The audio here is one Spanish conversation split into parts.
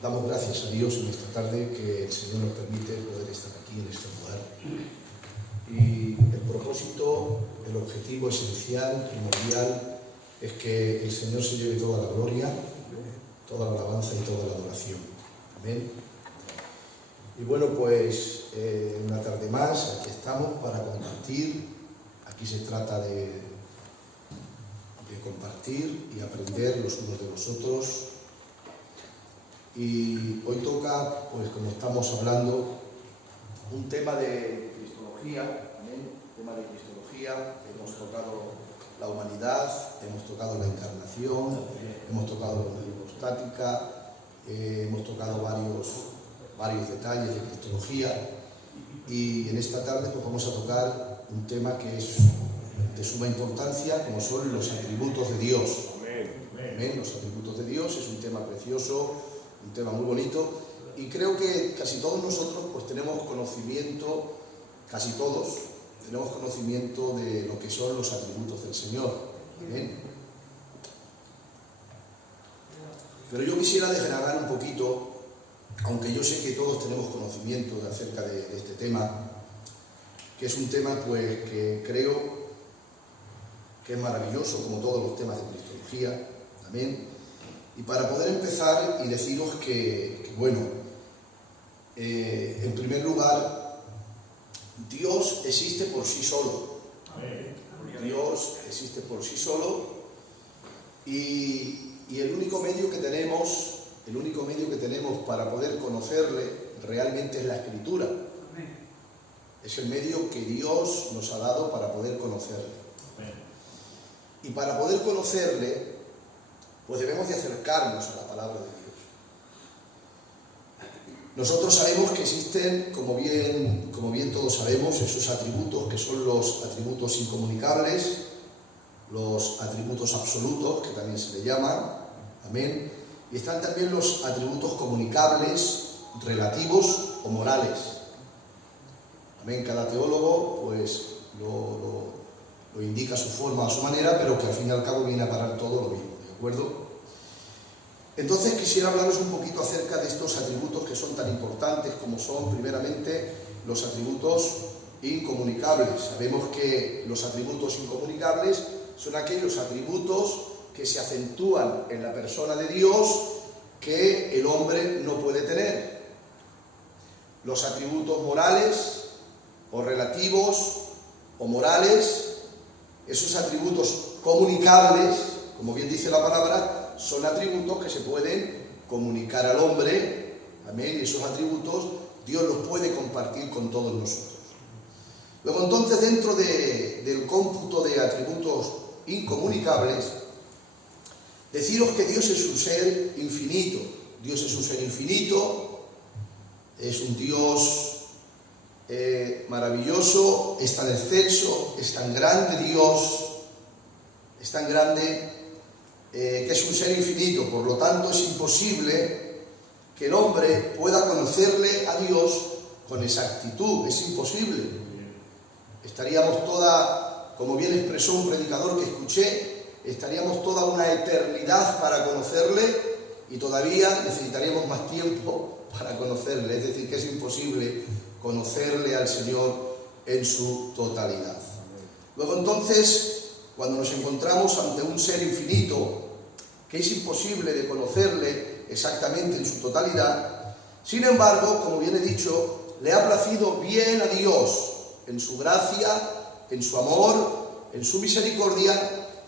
Damos gracias a Dios en esta tarde que el Señor nos permite poder estar aquí en este lugar. Y el propósito, el objetivo esencial, primordial, es que el Señor se lleve toda la gloria, toda la alabanza y toda la adoración. Amén. Y bueno, pues una tarde más, aquí estamos para compartir. Aquí se trata de compartir y aprender los unos de los otros. Y hoy toca, pues como estamos hablando, un tema de cristología, ¿amén? Un tema de cristología. Hemos tocado la humanidad, hemos tocado la encarnación, hemos tocado la hipostática, hemos tocado varios detalles de cristología, y en esta tarde pues vamos a tocar un tema que es de suma importancia, como son los atributos de Dios. Amén. Los atributos de Dios es un tema precioso, un tema muy bonito, y creo que casi todos nosotros pues tenemos conocimiento, casi todos tenemos conocimiento de lo que son los atributos del Señor. Amén. Pero yo quisiera desgranar un poquito, aunque yo sé que todos tenemos conocimiento acerca de este tema, que es un tema pues que creo que es maravilloso, como todos los temas de cristología. Amén. Y para poder empezar y deciros que bueno, en primer lugar, Dios existe por sí solo. Amén. Dios existe por sí solo, y el único medio que tenemos para poder conocerle realmente es la Escritura. Amén. Es el medio que Dios nos ha dado para poder conocerle. Amén. Y para poder conocerle, pues debemos de acercarnos a la palabra de Dios. Nosotros sabemos que existen, como bien todos sabemos, esos atributos que son los atributos incomunicables, los atributos absolutos, que también se le llaman. Amén. Y están también los atributos comunicables, relativos o morales. Amén. Cada teólogo pues lo indica a su forma, a su manera, pero que al fin y al cabo viene a parar todo lo mismo. ¿De acuerdo? Entonces quisiera hablaros un poquito acerca de estos atributos que son tan importantes, como son primeramente los atributos incomunicables. Sabemos que los atributos incomunicables son aquellos atributos que se acentúan en la persona de Dios que el hombre no puede tener. Los atributos morales o relativos o morales, esos atributos comunicables, como bien dice la palabra, son atributos que se pueden comunicar al hombre. Amén. Y esos atributos Dios los puede compartir con todos nosotros. Luego entonces, dentro del cómputo de atributos incomunicables, deciros que Dios es un ser infinito. Dios es un ser infinito, es un Dios maravilloso, es tan excelso, es tan grande Dios, es tan grande que es un ser infinito. Por lo tanto, es imposible que el hombre pueda conocerle a Dios con exactitud, es imposible. Estaríamos toda, como bien expresó un predicador que escuché, estaríamos toda una eternidad para conocerle, y todavía necesitaríamos más tiempo para conocerle. Es decir, que es imposible conocerle al Señor en su totalidad. Luego entonces, cuando nos encontramos ante un ser infinito, que es imposible de conocerle exactamente en su totalidad, sin embargo, como bien he dicho, le ha placido bien a Dios, en su gracia, en su amor, en su misericordia,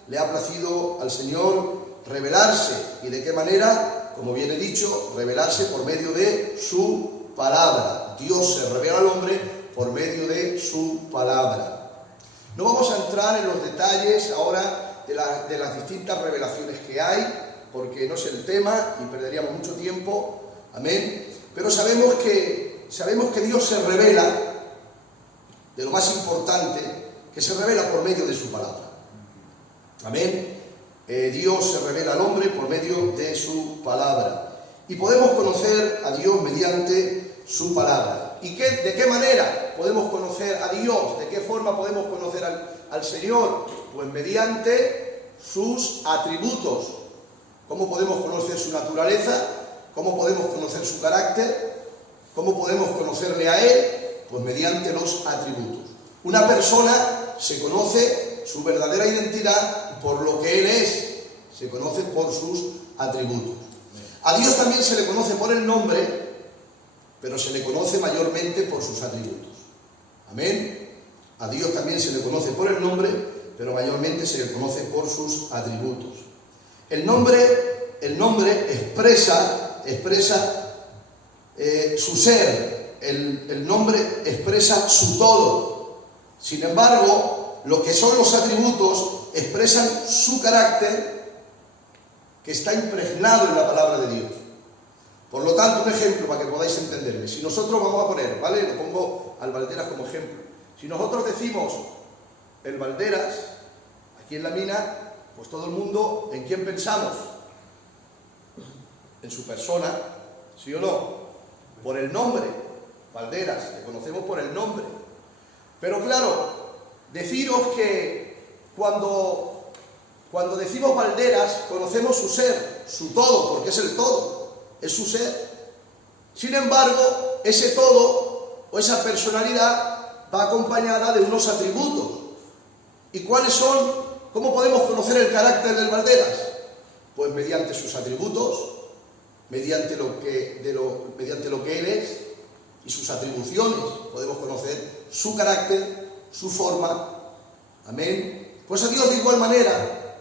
le ha placido al Señor revelarse. ¿Y de qué manera? Como bien he dicho, revelarse por medio de su palabra. Dios se revela al hombre por medio de su palabra. No vamos a entrar en los detalles ahora de las distintas revelaciones que hay, porque no es el tema y perderíamos mucho tiempo. Amén. Pero sabemos que sabemos que Dios se revela, de lo más importante, que se revela por medio de su palabra. Amén. Dios se revela al hombre por medio de su palabra. Y podemos conocer a Dios mediante su palabra. ¿Y de qué manera podemos conocer a Dios? ¿De qué forma podemos conocer al Señor? Pues mediante sus atributos. ¿Cómo podemos conocer su naturaleza? ¿Cómo podemos conocer su carácter? ¿Cómo podemos conocerle a Él? Pues mediante los atributos. Una persona se conoce su verdadera identidad por lo que Él es. Se conoce por sus atributos. A Dios también se le conoce por el nombre, pero se le conoce mayormente por sus atributos. Amén. A Dios también se le conoce por el nombre, pero mayormente se le conoce por sus atributos. El nombre expresa su ser. El nombre expresa su todo. Sin embargo, lo que son los atributos expresan su carácter, que está impregnado en la palabra de Dios. Por lo tanto, un ejemplo para que podáis entenderme. Si nosotros vamos a poner, ¿vale? Lo pongo al Valderas como ejemplo. Si nosotros decimos el Valderas, aquí en la mina, pues todo el mundo, ¿en quién pensamos? En su persona, ¿sí o no? Por el nombre. Valderas, le conocemos por el nombre. Pero claro, deciros que cuando decimos Valderas, conocemos su ser, su todo, porque es el todo. Es su ser. Sin embargo, ese todo o esa personalidad va acompañada de unos atributos. ¿Y cuáles son? ¿Cómo podemos conocer el carácter del Valderas? Pues mediante sus atributos, mediante lo que Él es y sus atribuciones. Podemos conocer su carácter, su forma. Amén. Pues a Dios de igual manera.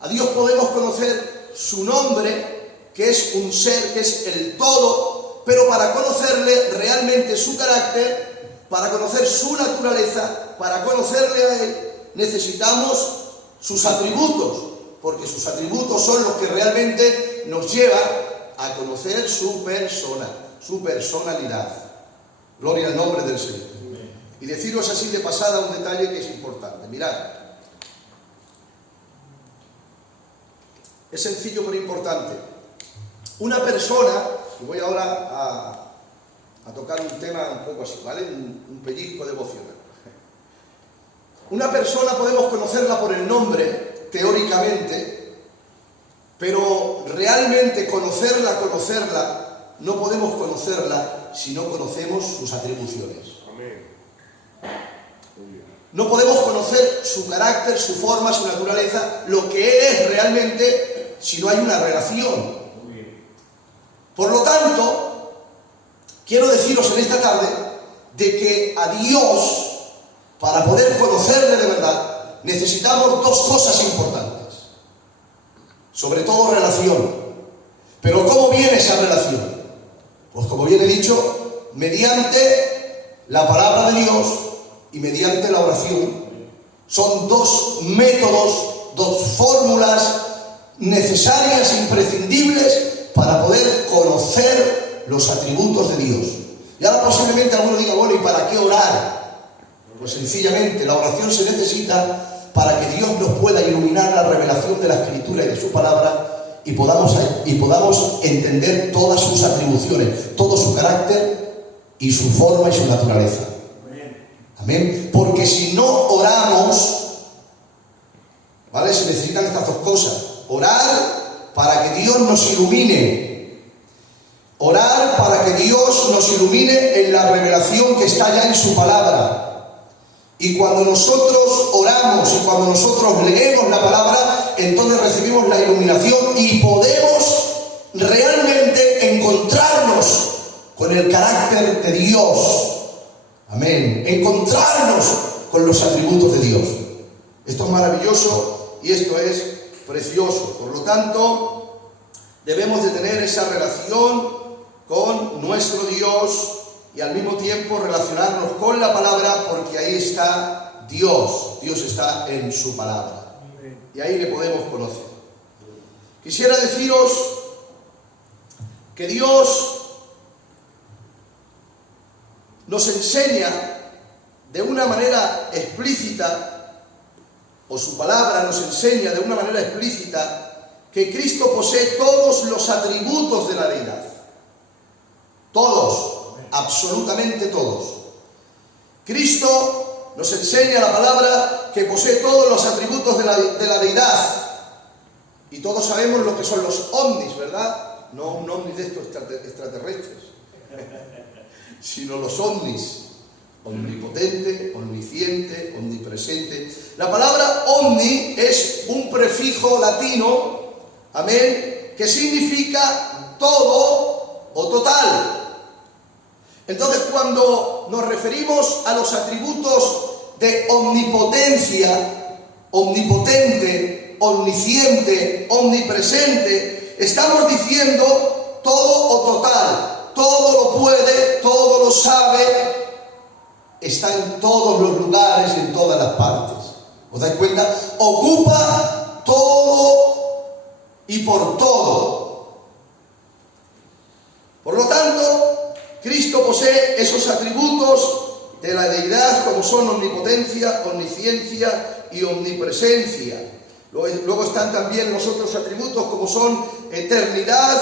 A Dios podemos conocer su nombre, que es un ser, que es el todo, pero para conocerle realmente su carácter, para conocer su naturaleza, para conocerle a Él, necesitamos sus atributos, porque sus atributos son los que realmente nos llevan a conocer su persona, su personalidad. Gloria al nombre del Señor. Y deciros así de pasada un detalle que es importante. Mirad, es sencillo pero importante. Una persona, y voy ahora a tocar un tema un poco así, ¿vale? Un pellizco devocional. Una persona podemos conocerla por el nombre, teóricamente, pero realmente conocerla, no podemos conocerla si no conocemos sus atribuciones. Amén. No podemos conocer su carácter, su forma, su naturaleza, lo que Él es realmente, si no hay una relación. Por lo tanto, quiero deciros en esta tarde de que a Dios, para poder conocerle de verdad, necesitamos dos cosas importantes. Sobre todo relación. Pero ¿cómo viene esa relación? Pues como bien he dicho, mediante la palabra de Dios y mediante la oración. Son dos métodos, dos fórmulas necesarias, imprescindibles, para poder conocer los atributos de Dios. Y ahora posiblemente alguno diga, bueno, ¿y para qué orar? Pues sencillamente, la oración se necesita para que Dios nos pueda iluminar la revelación de la Escritura y de su palabra y podamos entender todas sus atribuciones, todo su carácter y su forma y su naturaleza. Amén. Porque si no oramos, ¿vale? Se necesitan estas dos cosas. Orar para que Dios nos ilumine. Orar para que Dios nos ilumine en la revelación que está ya en su palabra. Y cuando nosotros oramos y cuando nosotros leemos la palabra, entonces recibimos la iluminación y podemos realmente encontrarnos con el carácter de Dios. Amén. Encontrarnos con los atributos de Dios. Esto es maravilloso y esto es precioso. Por lo tanto, debemos de tener esa relación con nuestro Dios y al mismo tiempo relacionarnos con la palabra, porque ahí está Dios. Dios está en su palabra. Y ahí le podemos conocer. Quisiera deciros que Dios nos enseña de una manera explícita, o su palabra nos enseña de una manera explícita, que Cristo posee todos los atributos de la deidad. Todos, absolutamente todos. Cristo nos enseña la palabra que posee todos los atributos de la deidad. Y todos sabemos lo que son los ovnis, ¿verdad? No un ovnis de estos extraterrestres, sino los ovnis. Omnipotente, omnisciente, omnipresente. La palabra omni es un prefijo latino, amén, que significa todo o total. Entonces, cuando nos referimos a los atributos de omnipotencia, omnipotente, omnisciente, omnipresente, estamos diciendo todo o total. Todo lo puede, todo lo sabe, está en todos los lugares, en todas las partes. ¿Os dais cuenta? Ocupa todo y por todo. Por lo tanto, Cristo posee esos atributos de la deidad como son omnipotencia, omnisciencia y omnipresencia. Luego están también los otros atributos como son eternidad,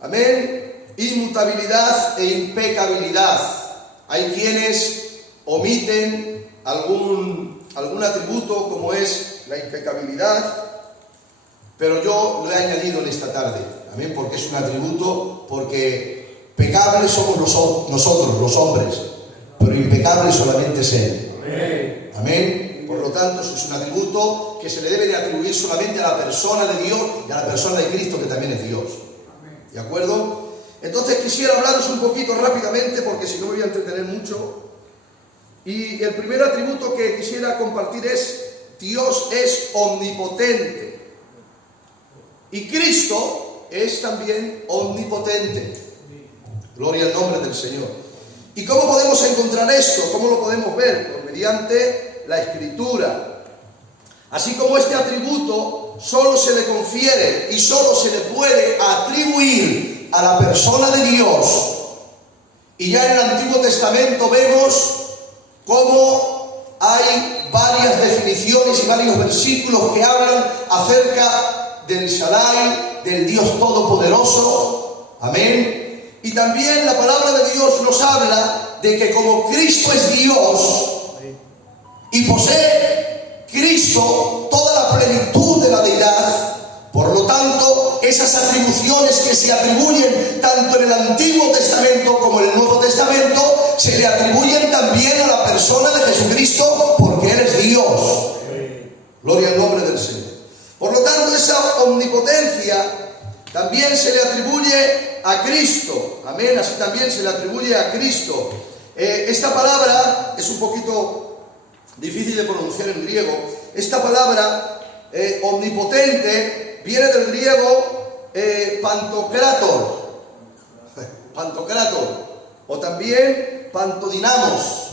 amén, inmutabilidad e impecabilidad. Hay quienes omiten algún atributo como es la impecabilidad, pero yo lo he añadido en esta tarde, amén, porque es un atributo, porque pecables somos nosotros, los hombres, pero impecable solamente es Él. Amén. Por lo tanto, eso es un atributo que se le debe de atribuir solamente a la persona de Dios y a la persona de Cristo, que también es Dios. ¿De acuerdo? Entonces quisiera hablaros un poquito rápidamente, porque si no me voy a entretener mucho. Y el primer atributo que quisiera compartir es: Dios es omnipotente. Y Cristo es también omnipotente. Gloria al nombre del Señor. ¿Y cómo podemos encontrar esto? ¿Cómo lo podemos ver? Pues mediante la Escritura. Así como este atributo solo se le confiere y solo se le puede atribuir a la persona de Dios. Y ya en el Antiguo Testamento vemos cómo hay varias definiciones y varios versículos que hablan acerca del Shaddai, del Dios Todopoderoso. Amén. Y también la palabra de Dios nos habla de que como Cristo es Dios y posee Cristo toda la plenitud de la deidad, por lo tanto, esas atribuciones que se atribuyen tanto en el Antiguo Testamento como en el Nuevo Testamento, se le atribuyen también a la persona de Jesucristo, porque Él es Dios. Gloria al nombre del Señor. Por lo tanto, esa omnipotencia también se le atribuye a Cristo. Amén. Así también se le atribuye a Cristo. Esta palabra es un poquito difícil de pronunciar en griego. Esta palabra omnipotente viene del griego pantocrátor, o también pantodinamos.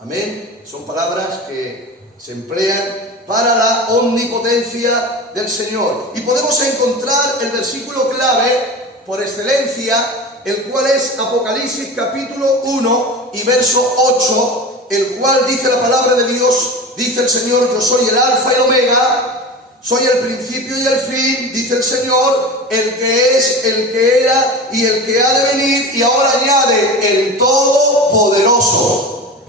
Amén. Son palabras que se emplean para la omnipotencia del Señor. Y podemos encontrar el versículo clave por excelencia, el cual es Apocalipsis capítulo 1 y verso 8, el cual dice la palabra de Dios, dice el Señor: yo soy el alfa y el omega, soy el principio y el fin, dice el Señor, el que es, el que era y el que ha de venir, y ahora añade, el Todopoderoso.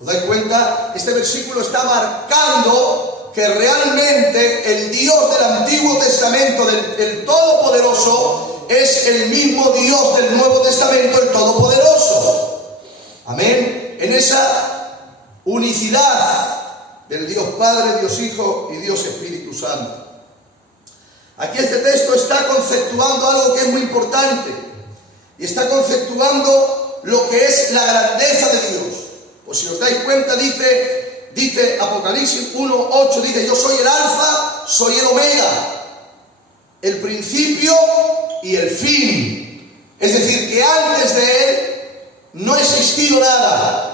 ¿Os dais cuenta? Este versículo está marcando que realmente el Dios del Antiguo Testamento, el Todopoderoso, es el mismo Dios del Nuevo Testamento, el Todopoderoso. Amén. En esa unicidad del Dios Padre, Dios Hijo y Dios Espíritu Santo. Aquí este texto está conceptuando algo que es muy importante, y está conceptuando lo que es la grandeza de Dios. Pues si os dais cuenta, dice Apocalipsis 1:8, dice: yo soy el alfa, soy el omega, el principio y el fin. Es decir, que antes de Él no ha existido nada.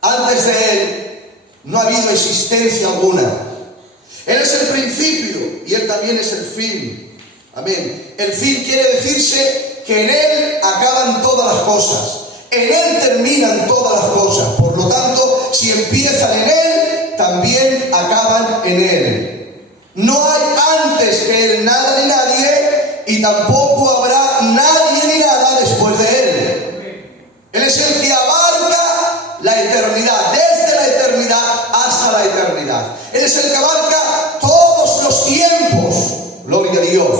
Antes de Él no ha habido existencia alguna. Él es el principio y Él también es el fin. Amén. El fin quiere decirse que en Él acaban todas las cosas. En Él terminan todas las cosas. Por lo tanto, si empiezan en Él, también acaban en Él. No hay antes que Él nada ni nadie, y tampoco habrá nadie ni nada después de Él. Él es el que abarca la eternidad, desde la eternidad hasta la eternidad. Él es el que abarca todos los tiempos. Gloria a Dios.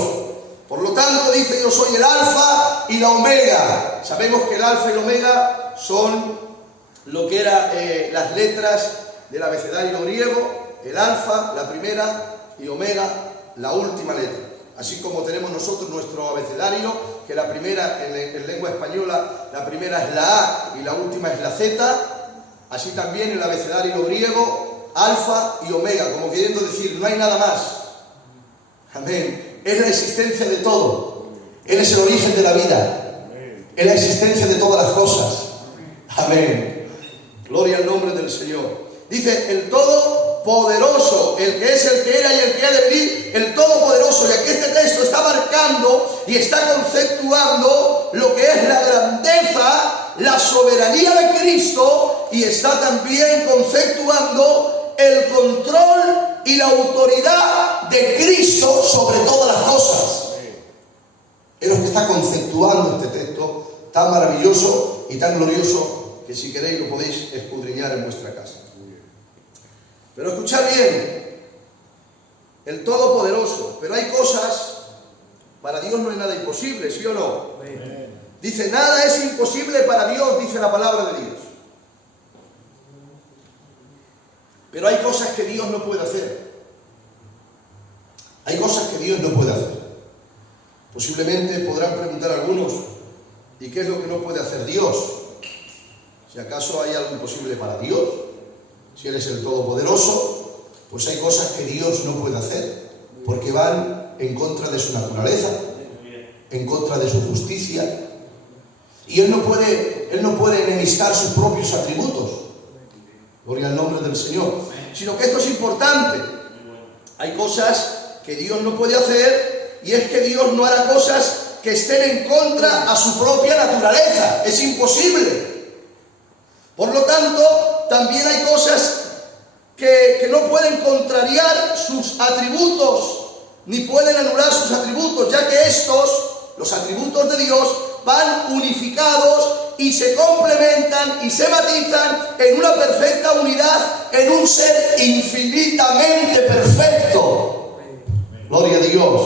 Por lo tanto, dice: yo soy el alfa y la omega. Sabemos que el alfa y la omega son lo que eran las letras del abecedario griego. El alfa, la primera, y omega, la última letra. Así como tenemos nosotros nuestro abecedario, que la primera, en lengua española, la primera es la A y la última es la Z. Así también el abecedario griego, alfa y omega, como queriendo decir, no hay nada más. Amén. Es la existencia de todo. Él es el origen de la vida. Es la existencia de todas las cosas. Amén. Gloria al nombre del Señor. Dice: el Todopoderoso, el que es, el que era y el que ha de venir, el Todopoderoso. Y aquí este texto está marcando y está conceptuando lo que es la grandeza, la soberanía de Cristo, y está también conceptuando el control y la autoridad de Cristo sobre todas las cosas. Es lo que está conceptuando este texto tan maravilloso y tan glorioso, que si queréis lo podéis escudriñar en vuestra casa. Pero escuchad bien: el Todopoderoso. Pero hay cosas, para Dios no hay nada imposible, ¿sí o no? Dice: nada es imposible para Dios, dice la palabra de Dios. Pero hay cosas que Dios no puede hacer. Hay cosas que Dios no puede hacer. Posiblemente podrán preguntar algunos: ¿y qué es lo que no puede hacer Dios? Si acaso hay algo imposible para Dios. Si Él es el Todopoderoso, pues hay cosas que Dios no puede hacer, porque van en contra de su naturaleza, en contra de su justicia. Y Él no puede enemistar sus propios atributos. Gloria al nombre del Señor. Sino que esto es importante. Hay cosas que Dios no puede hacer, y es que Dios no hará cosas que estén en contra a su propia naturaleza. Es imposible. Por lo tanto, también hay cosas que no pueden contrariar sus atributos, ni pueden anular sus atributos, ya que estos, los atributos de Dios, van unificados y se complementan y se matizan en una perfecta unidad, en un ser infinitamente perfecto. Gloria a Dios.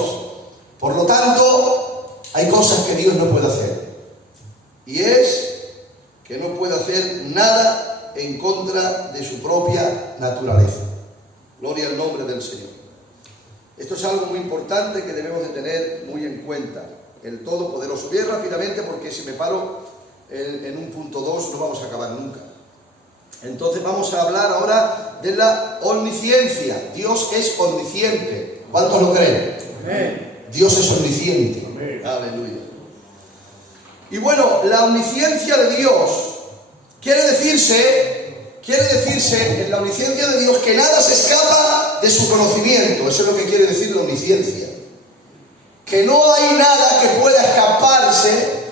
Por lo tanto, hay cosas que Dios no puede hacer, y es que no puede hacer nada en contra de su propia naturaleza. Gloria al nombre del Señor. Esto es algo muy importante que debemos de tener muy en cuenta. El Todopoderoso. Bien rápidamente, porque si me paro en un punto 2 no vamos a acabar nunca. Entonces vamos a hablar ahora de la omnisciencia. Dios es omnisciente. ¿Cuántos lo creen? Amén. Dios es omnisciente. Amén. Aleluya. Y bueno, la omnisciencia de Dios quiere decirse en la omnisciencia de Dios que nada se escapa de su conocimiento. Eso es lo que quiere decir la omnisciencia. Que no hay nada que pueda escaparse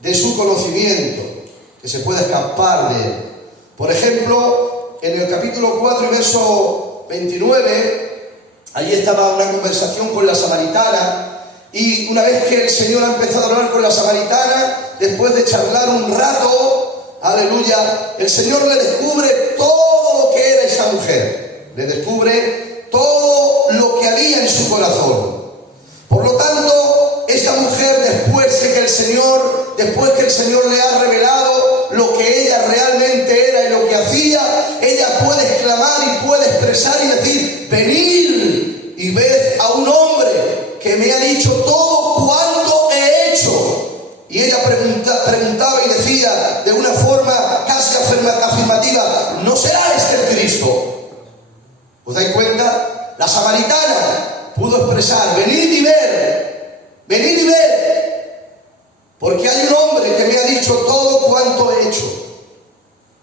de su conocimiento, que se pueda escapar de él. Por ejemplo, en el capítulo 4 y verso 29, allí estaba una conversación con la samaritana, y una vez que el Señor ha empezado a hablar con la samaritana, después de charlar un rato, aleluya, el Señor le descubre todo lo que era esa mujer, le descubre todo lo que había en su corazón. Por lo tanto, esta mujer, después que el Señor le ha revelado lo que ella realmente era y lo que hacía, ella puede exclamar y puede expresar y decir: venid y ved a un hombre que me ha dicho todo cuanto he hecho. Y ella preguntaba y decía de una forma casi afirmativa: ¿no será este el Cristo? ¿Os dais cuenta? La samaritana pudo expresar: venid y ver, porque hay un hombre que me ha dicho todo cuanto he hecho.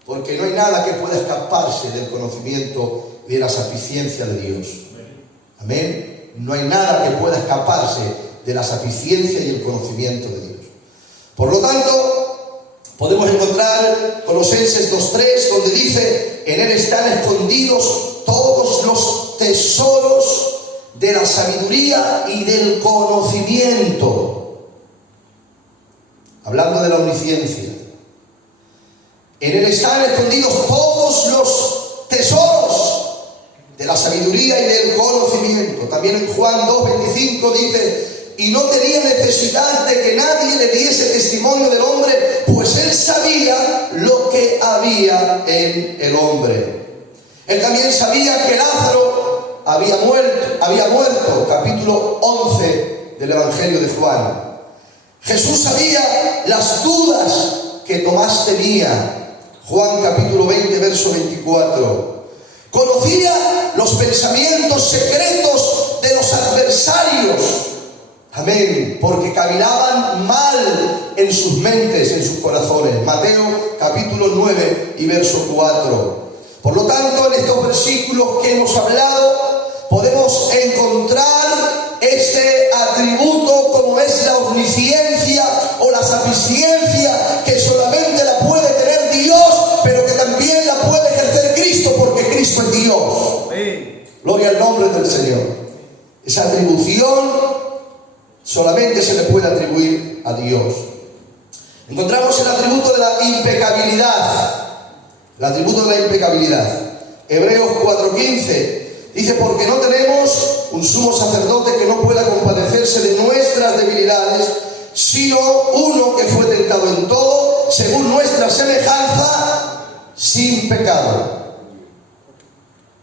Porque no hay nada que pueda escaparse del conocimiento y de la sapiencia de Dios. Amén. No hay nada que pueda escaparse de la sapiencia y el conocimiento de Dios. Por lo tanto, podemos encontrar Colosenses 2:3, donde dice: en Él están escondidos todos los tesoros de la sabiduría y del conocimiento. Hablando de la omnisciencia. En Él están escondidos todos los tesoros de la sabiduría y del conocimiento. También en Juan 2:25 dice: y no tenía necesidad de que nadie le diese testimonio del hombre, pues Él sabía lo que había en el hombre. Él también sabía que Lázaro había muerto, capítulo 11 del Evangelio de Juan. Jesús sabía las dudas que Tomás tenía, Juan capítulo 20, verso 24. Conocía los pensamientos secretos de los adversarios, amén, porque cavilaban mal en sus mentes, en sus corazones. Mateo capítulo 9 y verso 4. Por lo tanto, en estos versículos que hemos hablado, podemos encontrar este atributo como es la omnisciencia o la sapisciencia, que solamente la puede tener Dios, pero que también la puede ejercer Cristo, porque Cristo es Dios. Gloria al nombre del Señor. Esa atribución solamente se le puede atribuir a Dios. Encontramos el atributo de la impecabilidad. El atributo de la impecabilidad. Hebreos 4:15 dice: porque no tenemos un sumo sacerdote que no pueda compadecerse de nuestras debilidades, sino uno que fue tentado en todo, según nuestra semejanza, sin pecado.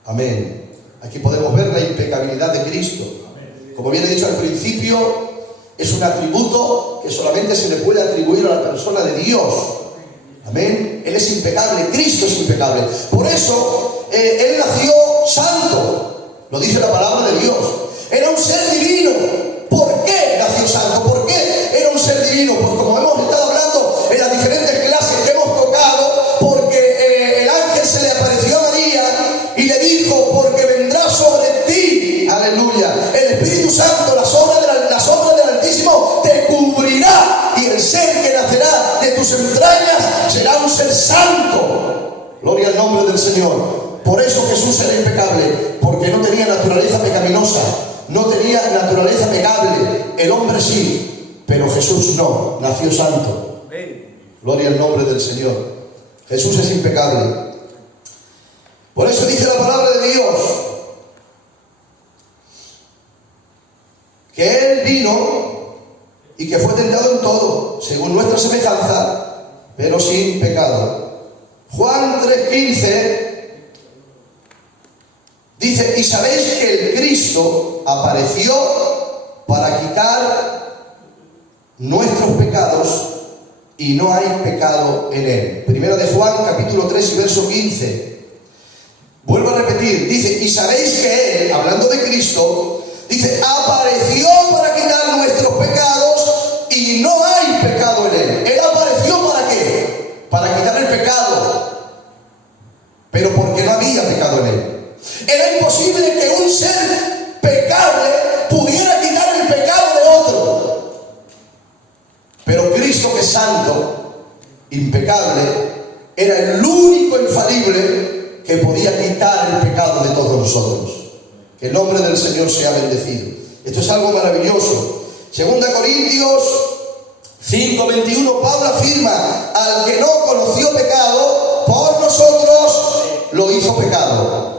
Amén. Aquí podemos ver la impecabilidad de Cristo. Como bien he dicho al principio, es un atributo que solamente se le puede atribuir a la persona de Dios. Amén. Él es impecable, Cristo es impecable. Por eso, Él nació santo. Lo dice la palabra de Dios. Era un ser divino. ¿Por qué nació santo? ¿Por qué era un ser divino? Pues como hemos estado hablando en las diferentes clases que hemos tocado, porque el ángel se le apareció a María y le dijo: porque vendrá sobre ti, aleluya, el Espíritu Santo, la sombra del Altísimo te cubrirá, y el ser que nacerá de tus entrañas será un ser santo. Gloria al nombre del Señor. Por eso Jesús era impecable, porque no tenía naturaleza pecaminosa, no tenía naturaleza pecable. El hombre sí, pero Jesús no, nació santo. Gloria al nombre del Señor. Jesús es impecable. Por eso dice la palabra de Dios que Él vino y que fue tentado en todo, según nuestra semejanza, pero sin pecado. Juan 3:15 dice: y sabéis que el Cristo apareció para quitar nuestros pecados, y no hay pecado en Él. Primera de Juan capítulo 3 y verso 15. Vuelvo a repetir, dice: y sabéis que Él, hablando de Cristo, dice: apareció para quitar nuestros pecados, y no hay pecado en Él. Él apareció ¿para qué? Para quitar el pecado, pero porque no había pecado en Él. Era imposible que un ser pecable pudiera quitar el pecado de otro. Pero Cristo, que es santo, impecable, era el único infalible que podía quitar el pecado de todos nosotros. Que el nombre del Señor sea bendecido. Esto es algo maravilloso. 2 Corintios 5:21, Pablo afirma: al que no conoció pecado, por nosotros lo hizo pecado.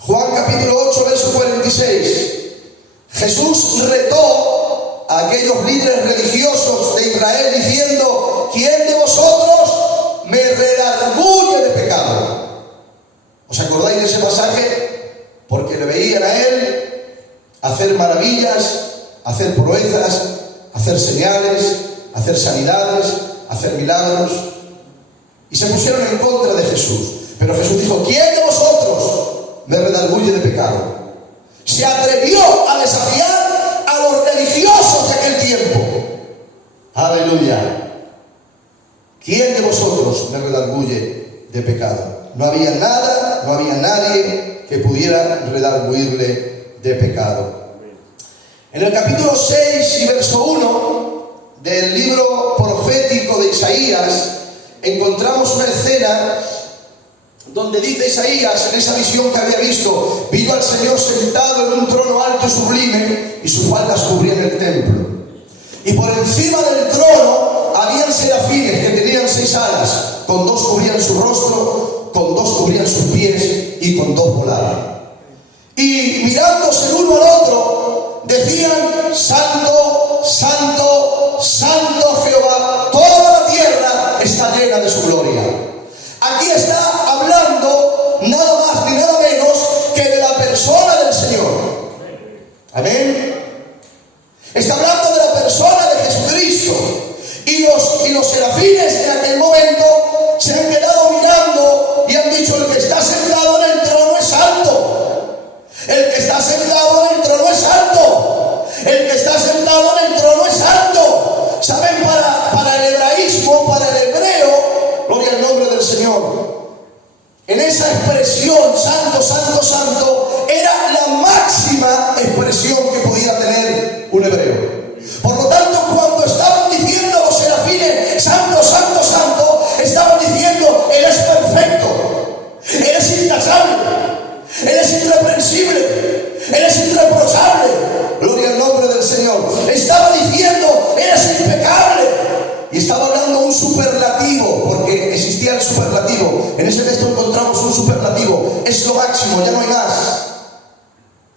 Juan capítulo 8, verso 46. Jesús retó a aquellos líderes religiosos de Israel diciendo: ¿quién de vosotros me redarguye de pecado? ¿Os acordáis de ese pasaje? Porque le veían a Él hacer maravillas, hacer proezas, hacer señales, hacer sanidades, hacer milagros, y se pusieron en contra de Jesús. Pero Jesús dijo: ¿quién de vosotros me redarguye de pecado? Se atrevió a desafiar a los religiosos de aquel tiempo. Aleluya. ¿Quién de vosotros me redarguye de pecado? No había nada, no había nadie que pudiera redarguirle de pecado. En el capítulo 6 y verso 1 Isaías, encontramos una escena donde dice Isaías, en esa visión que había visto, vio al Señor sentado en un trono alto y sublime, y sus faldas cubrían el templo. Y por encima del trono habían serafines que tenían 6 alas, con 2 cubrían su rostro, con 2 cubrían sus pies, y con 2 volaban. Y mirándose el uno al otro, decían: Santo, Santo, Santo Jehová, toda la tierra está llena de su gloria. Aquí está hablando nada más ni nada menos que de la persona del Señor. Amén. Está hablando de la persona de Jesucristo. Y los serafines en aquel momento se han quedado mirando y han dicho: el que está sentado en el trono es santo. El que está sentado en el trono es santo. El que está sentado en el trono es santo. ¿Saben? Para el hebraísmo, para el hebreo, gloria al nombre del Señor, en esa expresión, santo, santo, santo, era la máxima expresión que podía tener un hebreo. Por lo tanto, cuando estaban diciendo los serafines: Santo, Santo, Santo, estaban diciendo: Él es perfecto, Él es intachable, Él es irreprensible, Él es irreprochable. Gloria al nombre del Señor. Estaba diciendo: Él es impecable. Y estaba hablando un superlativo, porque existía el superlativo. En ese texto encontramos un superlativo. Es lo máximo, ya no hay más.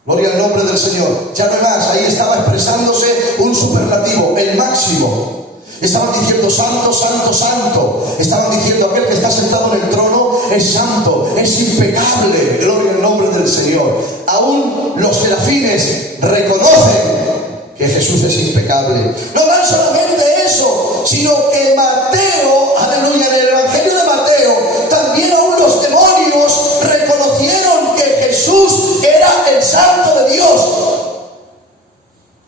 Gloria al nombre del Señor. Ya no hay más. Ahí estaba expresándose un superlativo, el máximo. Estaban diciendo: Santo, Santo, Santo. Estaban diciendo: aquel que está sentado en el trono es santo, es impecable. Gloria al nombre del Señor. Aún los serafines reconocen que Jesús es impecable. No tan solamente eso, sino que Mateo, aleluya, en el Evangelio de Mateo, también aún los demonios reconocieron que Jesús era el Santo de Dios.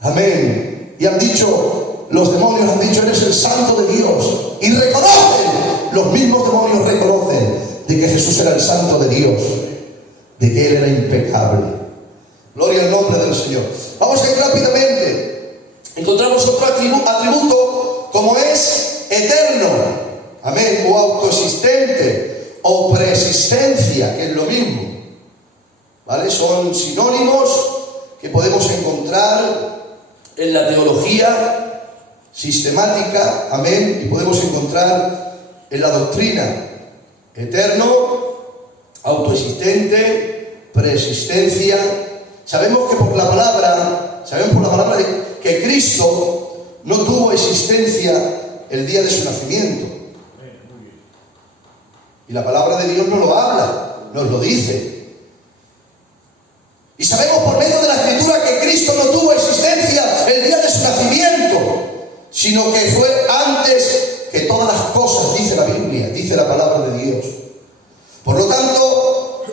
Amén. Y han dicho, los demonios han dicho: eres el Santo de Dios. Y reconocen, los mismos demonios reconocen de que Jesús era el Santo de Dios, de que Él era impecable. Gloria al nombre del Señor. Vamos a ir rápidamente. Encontramos otro atributo, como es eterno. Amén. O autoexistente, o preexistencia, que es lo mismo. ¿Vale? Son sinónimos que podemos encontrar en la teología sistemática. Amén. Y podemos encontrar en la doctrina. Eterno, autoexistente, preexistencia. Sabemos por la palabra que Cristo no tuvo existencia el día de su nacimiento. Y la palabra de Dios nos lo habla, nos lo dice. Y sabemos por medio de la Escritura que Cristo no tuvo existencia el día de su nacimiento, sino que fue antes que todas las cosas, dice la Biblia, dice la palabra de Dios. Por lo tanto,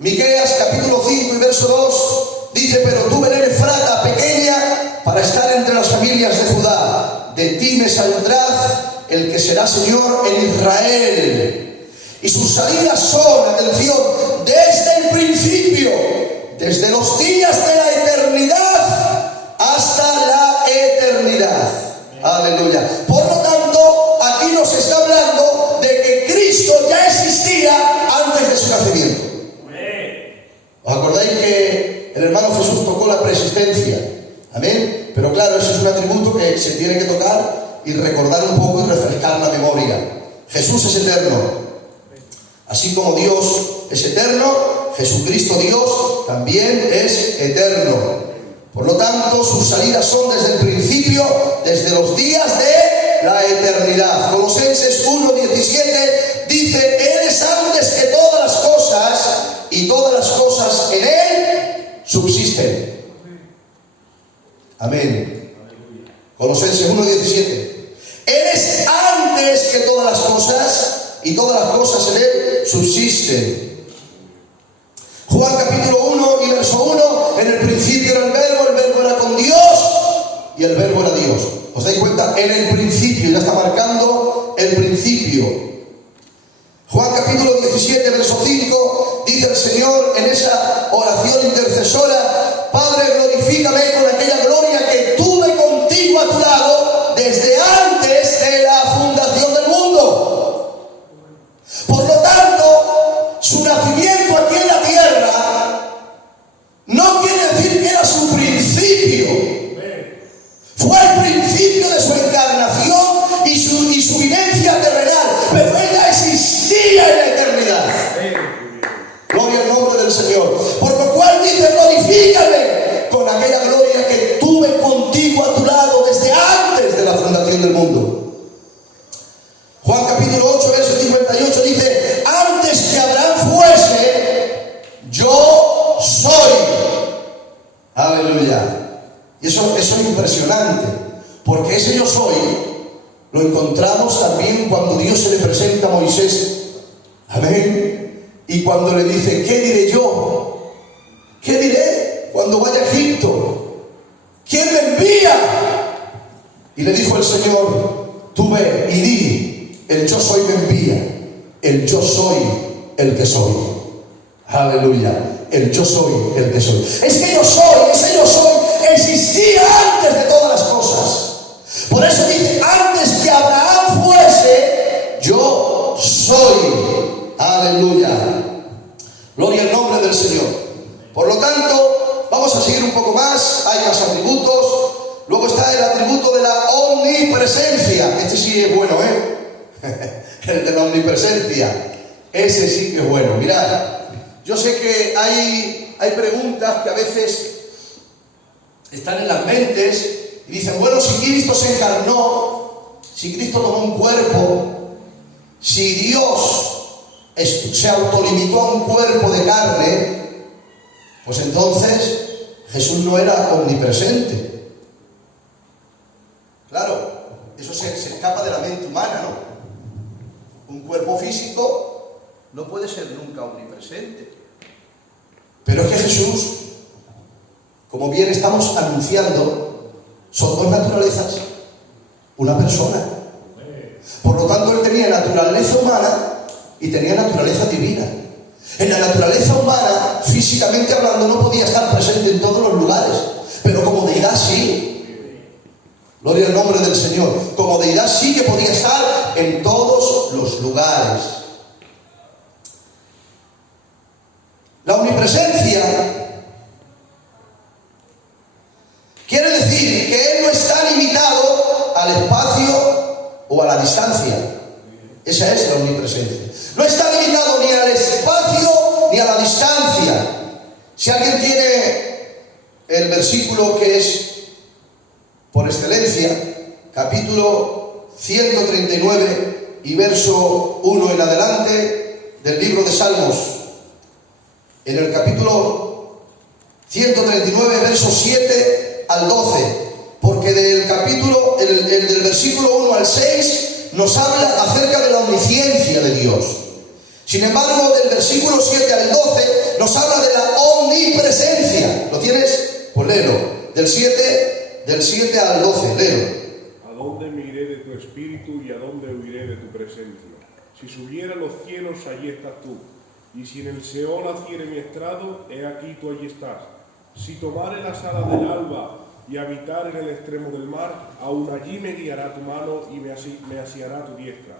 Miqueas capítulo 5 y verso 2 dice: pero tú, Belén Efrata, pequeña para estar entre las familias de Judá, de ti me saldrá el que será Señor en Israel. Y sus salidas son, atención, desde el principio, desde los días de la eternidad hasta la eternidad. Aleluya. Por lo tanto, aquí nos está hablando de que Cristo ya existía antes de su nacimiento. ¿Os acordáis que el hermano Jesús tocó la preexistencia? Amén. Pero claro, ese es un atributo que se tiene que tocar y recordar un poco y refrescar la memoria. Jesús es eterno. Así como Dios es eterno, Jesucristo Dios también es eterno. Por lo tanto, sus salidas son desde el principio, desde los días de la eternidad. Colosenses 1:17 dice: Él es antes que todas las cosas, y todas las cosas en Él subsisten. Amén. Colosenses 1:17. Él es antes que todas las cosas, y todas las cosas en Él subsisten. Juan capítulo 1 y verso 1: en el principio era el verbo era con Dios, y el verbo era Dios. ¿Os dais cuenta? En el principio, ya está marcando el principio. Juan capítulo 17, verso 5, dice el Señor en esa oración intercesora: Padre, glorifícame con aquella gloria que tuve contigo a tu lado desde antes de la fundación del mundo. Fue el principio de su encarnación y su vivencia terrenal, pero Él ya existía en la eternidad. Gloria al nombre del Señor. Por lo cual dice: glorifícame con aquella gloria que tuve contigo a tu lado desde antes de la fundación del mundo. Juan capítulo 8, verso 58 dice: antes que Abraham fuese, yo soy. Aleluya. Y eso es impresionante, porque ese yo soy lo encontramos también cuando Dios se le presenta a Moisés. Amén. Y cuando le dice: ¿qué diré yo? ¿Qué diré cuando vaya a Egipto? ¿Quién me envía? Y le dijo el Señor: tú ve y di, el yo soy me envía, el yo soy el que soy. Aleluya. El yo soy el que soy. Es que yo soy, ese yo soy existía antes de todas las cosas. Por eso dice: antes que Abraham fuese, yo soy. Aleluya. Gloria al nombre del Señor. Por lo tanto, vamos a seguir un poco más. Hay más atributos. Luego está el atributo de la omnipresencia. Este sí es bueno, el de la omnipresencia. Ese sí que es bueno. Mirad, yo sé que hay preguntas que a veces están en las mentes y dicen: bueno, si Cristo se encarnó, si Cristo tomó un cuerpo, si Dios se autolimitó a un cuerpo de carne, pues entonces Jesús no era omnipresente. Claro, eso se escapa de la mente humana, ¿no? Un cuerpo físico no puede ser nunca omnipresente. Pero es que Jesús, como bien estamos anunciando, son dos naturalezas, una persona. Por lo tanto, Él tenía naturaleza humana y tenía naturaleza divina. En la naturaleza humana, físicamente hablando, no podía estar presente en todos los lugares, pero como deidad sí. Gloria al nombre del Señor. Como deidad sí que podía estar en todos los lugares. La omnipresencia quiere decir que Él no está limitado al espacio o a la distancia. Esa es la omnipresencia. No está limitado ni al espacio ni a la distancia. Si alguien tiene el versículo que es por excelencia, capítulo 139 y verso 1 en adelante del libro de Salmos, en el capítulo 139, versos 7 al 12, porque del capítulo, del versículo 1 al 6, nos habla acerca de la omnisciencia de Dios. Sin embargo, del versículo 7 al 12, nos habla de la omnipresencia. ¿Lo tienes? Pues léelo. Del 7 al 12, léelo. ¿A dónde me iré de tu espíritu y a dónde huiré de tu presencia? Si subiera a los cielos, allí estás tú. Y si en el Seol adquiere mi estrado, he aquí tú allí estás. Si tomare las alas del alba y habitar en el extremo del mar, aún allí me guiará tu mano y me asiará tu diestra.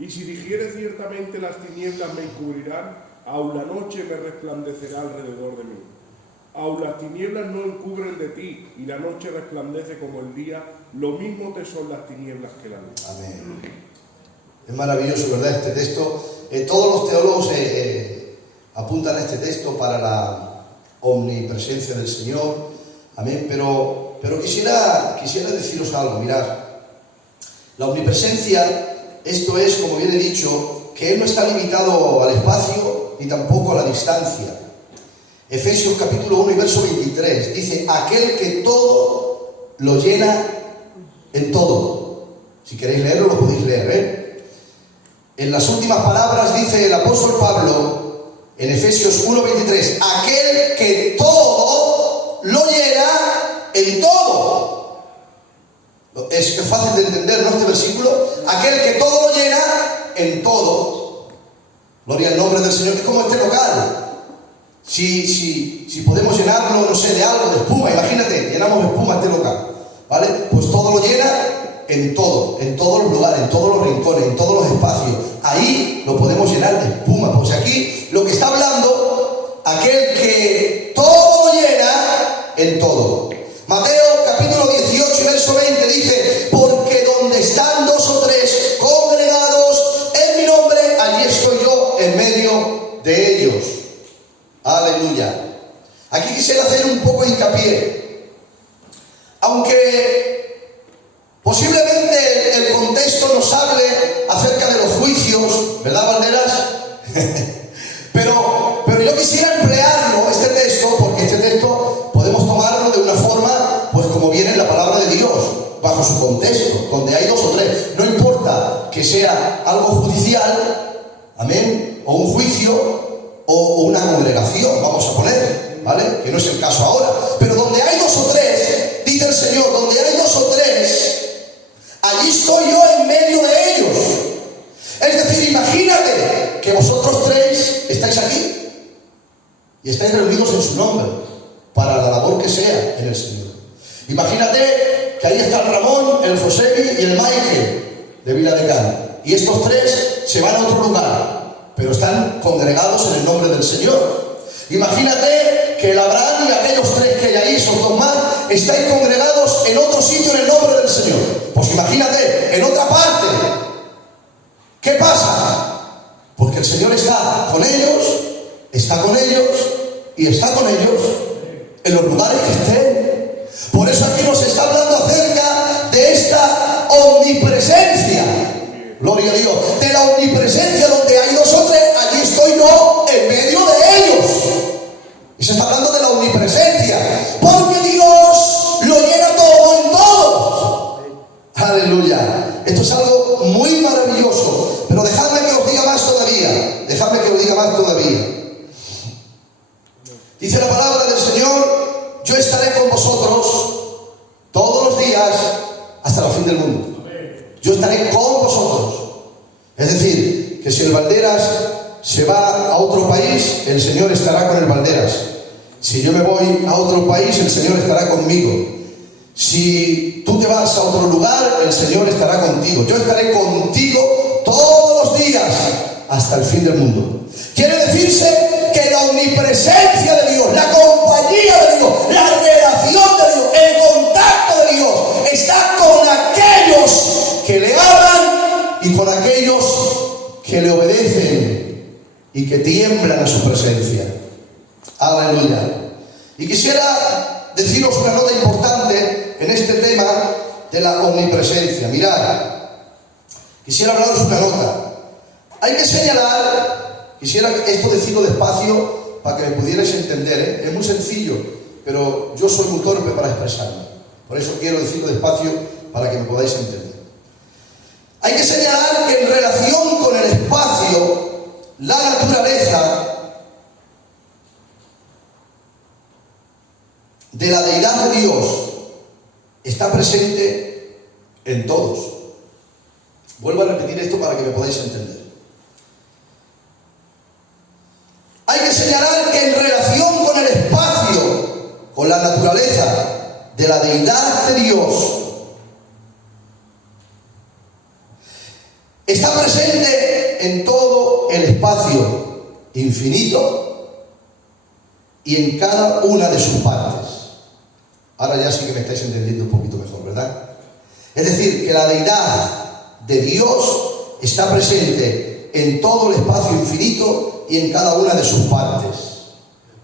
Y si dijere ciertamente las tinieblas me encubrirán, aún la noche me resplandecerá alrededor de mí. Aún las tinieblas no encubren de ti, y la noche resplandece como el día, lo mismo te son las tinieblas que la luz. Amén. Es maravilloso, ¿verdad? Este texto. Todos los teólogos apuntan a este texto para la omnipresencia del Señor. Amén. Pero quisiera deciros algo. Mirad, la omnipresencia, esto es, como bien he dicho, que Él no está limitado al espacio ni tampoco a la distancia. Efesios capítulo 1 y verso 23 dice: aquel que todo lo llena en todo. Si queréis leerlo, lo podéis leer, En las últimas palabras dice el apóstol Pablo en Efesios 1:23: aquel que todo lo llena en todo. Es fácil de entender, ¿no? Este versículo. Aquel que todo lo llena en todo. Gloria al nombre del Señor. Es como este local. Si podemos llenarlo, no sé, de algo, de espuma, imagínate, llenamos de espuma este local, ¿vale? Pues todo lo llena en todo, en todos los lugares, en todos los rincones, en todos los espacios. Ahí lo podemos llenar de espuma. Pues aquí lo que está hablando, aquel que todo lo llena en todo. Mateo capítulo 18, verso 20. un poco hincapié. Aunque posiblemente el contexto nos hable acerca de los juicios, ¿verdad, Valderas? pero yo quisiera emplearlo, este texto, porque este texto podemos tomarlo de una forma, pues como viene en la palabra de Dios, bajo su contexto, donde hay dos o tres. No importa que sea algo judicial, amén, o un juicio, o una congregación, vamos a poner, ¿vale? Que no es el caso ahora. Pero donde hay dos o tres, dice el Señor, donde hay dos o tres, allí estoy yo en medio de ellos. Es decir, imagínate que vosotros tres estáis aquí y estáis reunidos en su nombre para la labor que sea en el Señor. Imagínate que ahí está el Ramón, el José y el Michael de Viladecán, y estos tres se van a otro lugar, pero están congregados en el nombre del Señor. Imagínate que el Abraham y aquellos tres que hay ahí, esos dos más, estáis congregados en otro sitio en el nombre del Señor. Pues imagínate, en otra parte. ¿Qué pasa? Pues que el Señor está con ellos y está con ellos en los lugares que estén. Por eso aquí nos está hablando acerca de esta omnipresencia. Gloria a Dios. De la omnipresencia, donde hay dos o tres, allí estoy yo en medio de ellos. Y se está hablando de la omnipresencia, porque Dios lo llena todo en todo. Aleluya. Esto es algo muy maravilloso. Pero dejadme que os diga más todavía. Dice la palabra del Señor: yo estaré con vosotros todos los días hasta el fin del mundo. Yo estaré con vosotros. Es decir, que si el Valderas se va a otro país, el Señor estará con el Valderas. Si yo me voy a otro país, el Señor estará conmigo. Si tú te vas a otro lugar, el Señor estará contigo. Yo estaré contigo todos los días hasta el fin del mundo. Quiere decirse que la omnipresencia de Dios, la compañía de Dios, la relación de Dios, el contacto de Dios está con aquellos que le aman y con aquellos que le obedecen y que tiemblan a su presencia. Aleluya. Y quisiera deciros una nota importante en este tema de la omnipresencia. Mirad, quisiera hablaros una nota. Hay que señalar, quisiera esto decirlo despacio para que me pudierais entender, Es muy sencillo, pero yo soy muy torpe para expresarme. Por eso quiero decirlo despacio para que me podáis entender. Hay que señalar que en relación con el espacio, la naturaleza de la deidad de Dios está presente en todos. Vuelvo a repetir esto para que me podáis entender. Hay que señalar que en relación con el espacio, con la naturaleza de la deidad de Dios, está presente en todo el espacio infinito y en cada una de sus partes. Ahora ya sí que me estáis entendiendo un poquito mejor, ¿verdad? Es decir, que la deidad de Dios está presente en todo el espacio infinito y en cada una de sus partes.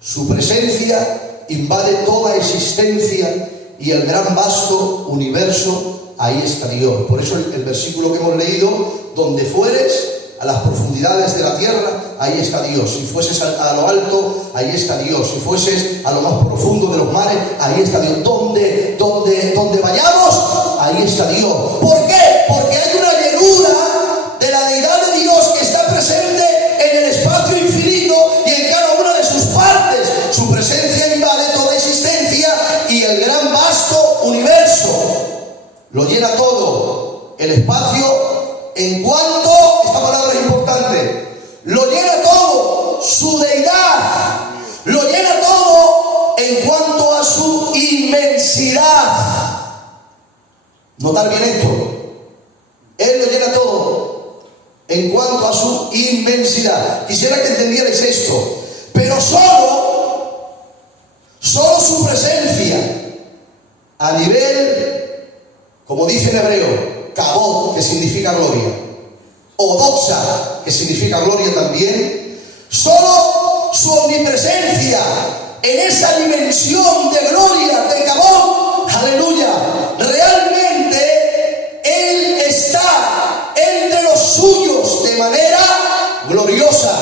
Su presencia invade toda existencia y el gran vasto universo, ahí está Dios. Por eso el versículo que hemos leído: donde fueres, a las profundidades de la tierra, ahí está Dios. Si fueses a lo alto, ahí está Dios. Si fueses a lo más profundo de los mares, ahí está Dios. Donde vayamos, ahí está Dios. ¿Por qué? Porque hay una llenura de la deidad de Dios que está presente en el espacio infinito y en cada una de sus partes. Su presencia invade toda existencia y el gran vasto universo lo llena todo. El espacio, en cuanto, esta palabra es importante, lo llena todo, su deidad, lo llena todo en cuanto a su inmensidad. Notar bien esto, Él lo llena todo en cuanto a su inmensidad. Quisiera que entendierais esto, pero solo su presencia a nivel, como dice en hebreo, Kabod, que significa gloria, o doxa, que significa gloria también, solo su omnipresencia en esa dimensión de gloria de Gabón, aleluya, realmente Él está entre los suyos de manera gloriosa,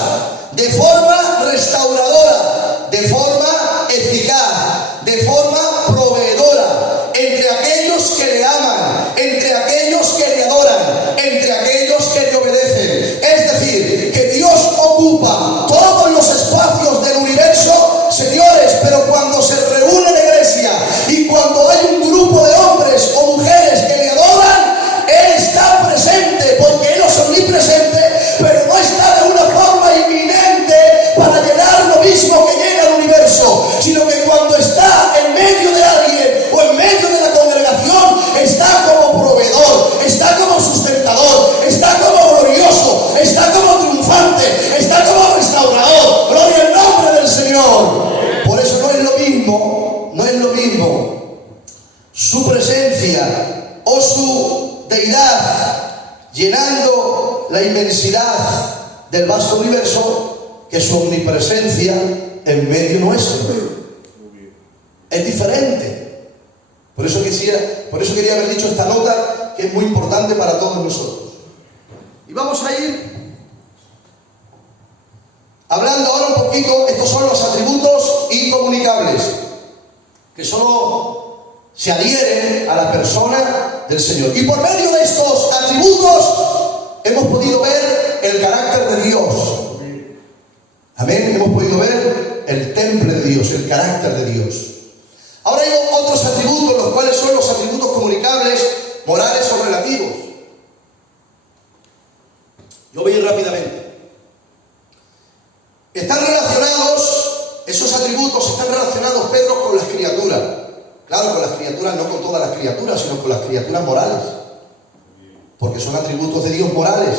de forma restauradora, de forma eficaz, de forma proveedora, entre aquellos que le aman, entre aquellos que le adoran, entre aquellos que le obedecen. Es decir, que Dios ocupa todos los espacios del universo, señores, pero cuando se reúne la iglesia y cuando hay un grupo de hombres o mujeres que le adoran, Él está presente, porque Él es omnipresente, pero no está de una forma inminente para llenar lo mismo que llena el universo, sino que cuando está en medio de alguien o en medio de la congregación, está como proveedor, está como sustentador, está como glorioso, está como triunfante, está como restaurador. Gloria al nombre del Señor. Por eso no es lo mismo su presencia o su deidad llenando la inmensidad del vasto universo que su omnipresencia en medio nuestro. Es diferente. Por eso quería haber dicho esta nota, que es muy importante para todos nosotros. Y vamos a ir hablando ahora un poquito. Estos son los atributos incomunicables que solo se adhieren a la persona del Señor. Y por medio de estos atributos hemos podido ver el carácter de Dios. Amén. Hemos podido ver el temple de Dios, el carácter de Dios. Ahora hay otros atributos, los cuales son los atributos comunicables, morales o relativos. Yo voy a ir rápidamente. Están relacionados, esos atributos están relacionados, Pedro, con las criaturas. Claro, con las criaturas, no con todas las criaturas, sino con las criaturas morales. Porque son atributos de Dios morales.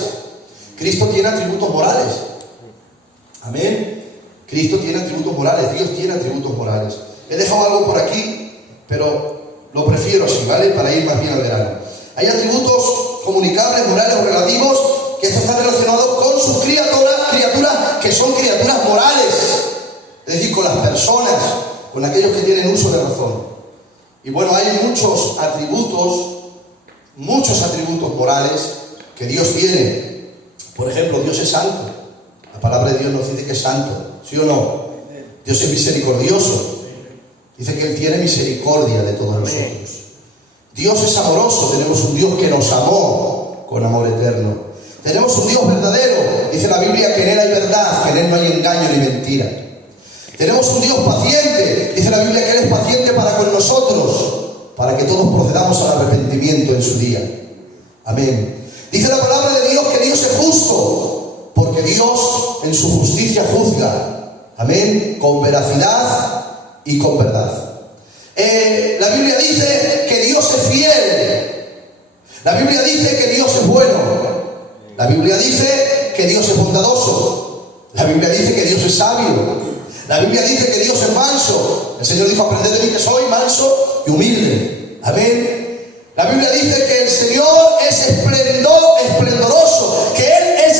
Cristo tiene atributos morales. Amén. Cristo tiene atributos morales, Dios tiene atributos morales. He dejado algo por aquí, pero lo prefiero así, ¿vale? Para ir más bien al verano. Hay atributos comunicables, morales o relativos, que estos están relacionados con sus criaturas que son criaturas morales. Es decir, con las personas, con aquellos que tienen uso de razón. Y bueno, hay muchos atributos morales que Dios tiene. Por ejemplo, Dios es santo. La palabra de Dios nos dice que es santo, ¿sí o no? Dios es misericordioso. Dice que Él tiene misericordia de todos nosotros. Dios es amoroso. Tenemos un Dios que nos amó con amor eterno. Tenemos un Dios verdadero. Dice la Biblia que en Él hay verdad, que en Él no hay engaño ni mentira. Tenemos un Dios paciente. Dice la Biblia que Él es paciente para con nosotros, para que todos procedamos al arrepentimiento en su día. Amén. Dice la palabra de Dios que Dios es justo, porque Dios en su justicia juzga. Amén. Con veracidad y con verdad. La Biblia dice que Dios es fiel. La Biblia dice que Dios es bueno. La Biblia dice que Dios es bondadoso. La Biblia dice que Dios es sabio. La Biblia dice que Dios es manso. El Señor dijo: aprended de mí que soy manso y humilde. Amén. La Biblia dice que el Señor es esplendoroso, que Él es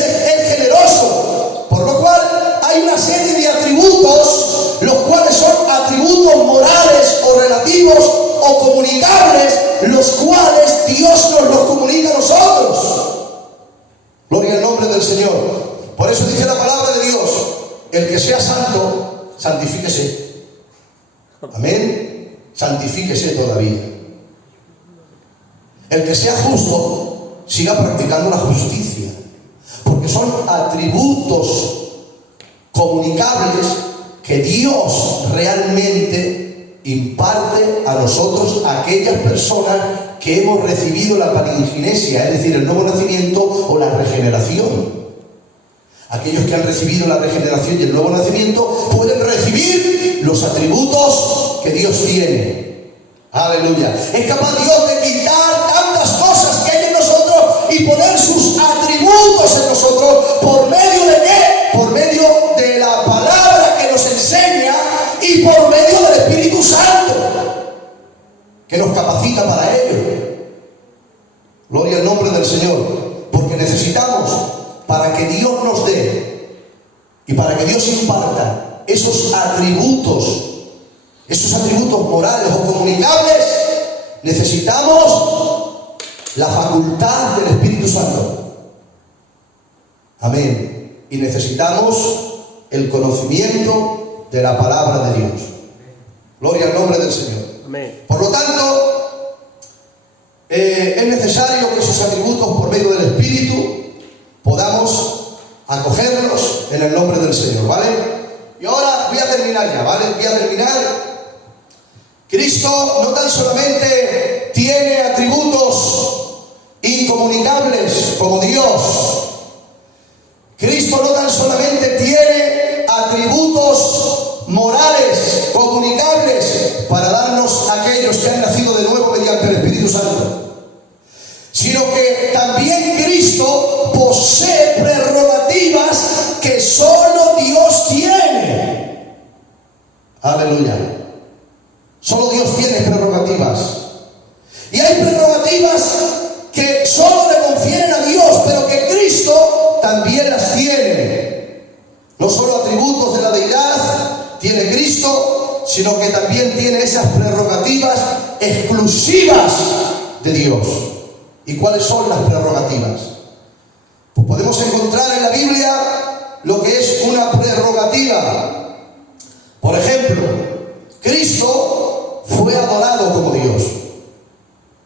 generoso. Por lo cual hay una serie de atributos, los cuales son atributos morales o relativos o comunicables, los cuales Dios nos los comunica a nosotros. Gloria al nombre del Señor. Por eso dice la palabra de Dios: el que sea santo, santifíquese. Amén. Santifíquese todavía. El que sea justo, siga practicando la justicia. Porque son atributos comunicables que Dios realmente imparte a nosotros, a aquellas personas que hemos recibido la palinginesia, es decir, el nuevo nacimiento o la regeneración. Aquellos que han recibido la regeneración y el nuevo nacimiento pueden recibir los atributos que Dios tiene. Aleluya. Es capaz Dios de quitar tantas cosas que hay en nosotros y poner sus atributos en nosotros. ¿Por medio de qué? Por medio de la palabra que nos enseña y por medio del Espíritu Santo, que nos capacita para ello. Gloria al nombre del Señor. Porque necesitamos, para que Dios nos dé y para que Dios imparta esos atributos esos atributos morales o comunicables, necesitamos la facultad del Espíritu Santo. Amén. Y necesitamos el conocimiento de la palabra de Dios. Gloria al nombre del Señor. Amén. Por lo tanto, es necesario que esos atributos, por medio del Espíritu, podamos acogerlos en el nombre del Señor, ¿vale? Y ahora voy a terminar ya, ¿vale? Voy a terminar. Cristo no tan solamente tiene atributos incomunicables como Dios. Cristo no tan solamente tiene atributos morales comunicables para darnos a aquellos que han nacido de nuevo mediante el Espíritu Santo, sino que también Cristo posee prerrogativas que solo Dios tiene. Aleluya. Solo Dios tiene prerrogativas. Y hay prerrogativas que solo le confieren a Dios, pero que Cristo también las tiene. No solo atributos de la deidad tiene Cristo, sino que también tiene esas prerrogativas exclusivas de Dios. ¿Y cuáles son las prerrogativas? Pues podemos encontrar en la Biblia lo que es una prerrogativa. Por ejemplo, Cristo fue adorado como Dios.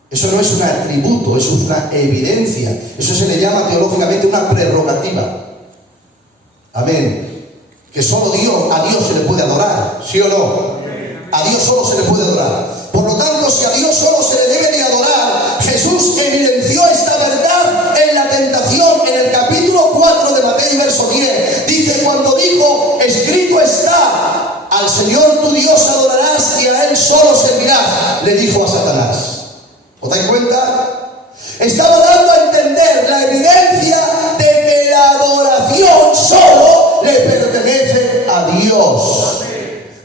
Eso no es un atributo, eso es una evidencia. Eso se le llama teológicamente una prerrogativa. Amén. Que solo a Dios se le puede adorar, ¿sí o no? A Dios solo se le puede adorar. Por lo tanto, si a Dios solo se le debe de adorar, Jesús evidenció esta verdad en la tentación, en el capítulo 4 de Mateo, verso 10. Dice, cuando dijo, escrito está, al Señor tu Dios adorarás y a Él solo servirás, le dijo a Satanás. ¿Os dais cuenta? Estaba dando a entender la evidencia de que la adoración solo le pertenece a Dios.